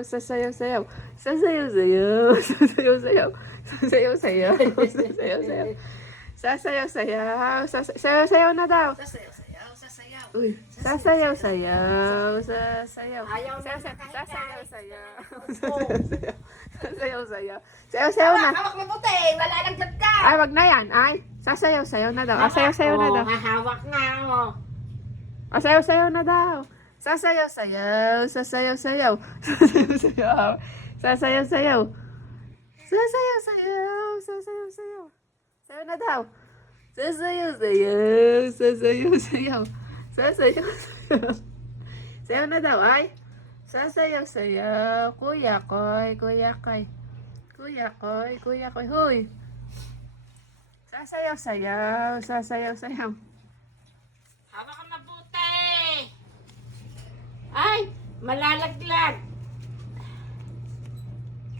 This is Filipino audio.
Sasayaw-sayaw. Sasayaw-sayaw. Sasayaw-sayaw. Sasayaw-sayaw. Sasayaw-sayaw. Sasayaw-sayaw. Sasayaw-sayaw na daw. Sasayaw, sasayaw. Uy, sasayaw-sayaw. Sasayaw. Ayaw na Sasayaw-sayaw. Sasayaw-sayaw. Sayaw-sayaw na. Hawak mabuti, wala nang ka. Ay, wag na yan. Ay, sasayaw-sayaw na daw. Sayaw-sayaw na daw. Hawak nga, oh. Sayaw-sayaw na daw. Sasayaw-sayaw. Sasayaw-sayaw. Sasayaw-sayaw. Sasayaw-sayaw. Sasayaw-sayaw. Sasayaw-sayaw. Sayaw na daw. Sasayaw-sayaw. Sasayaw-sayaw. Sasayaw-sayaw. Sayaw na daw, ay. Sasayaw-sayaw. Kuya Koy. Kuya Koy. Kuya Koy. Kuya Koy. Huy. Sasayaw-sayaw. Sasayaw-sayaw. Hawak ka mabuti. Ay, malalaglag.